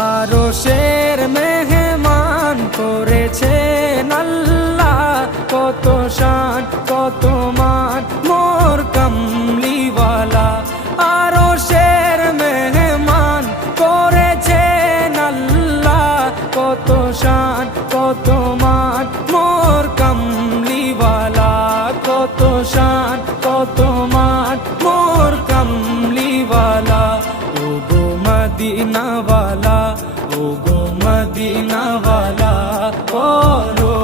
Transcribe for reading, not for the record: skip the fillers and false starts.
আরশের মেহমান করেছেন আল্লাহ, কত শান কত মান মোর কামলিওয়ালা। আরশের মেহমান করেছেন আল্লাহ, কত শান কত মান মোর কামলিওয়ালা, কত শান কত মান মোর কামলিওয়ালা। ও গো মদিনাওয়ালা, ও গো মদিনাওয়ালা, করো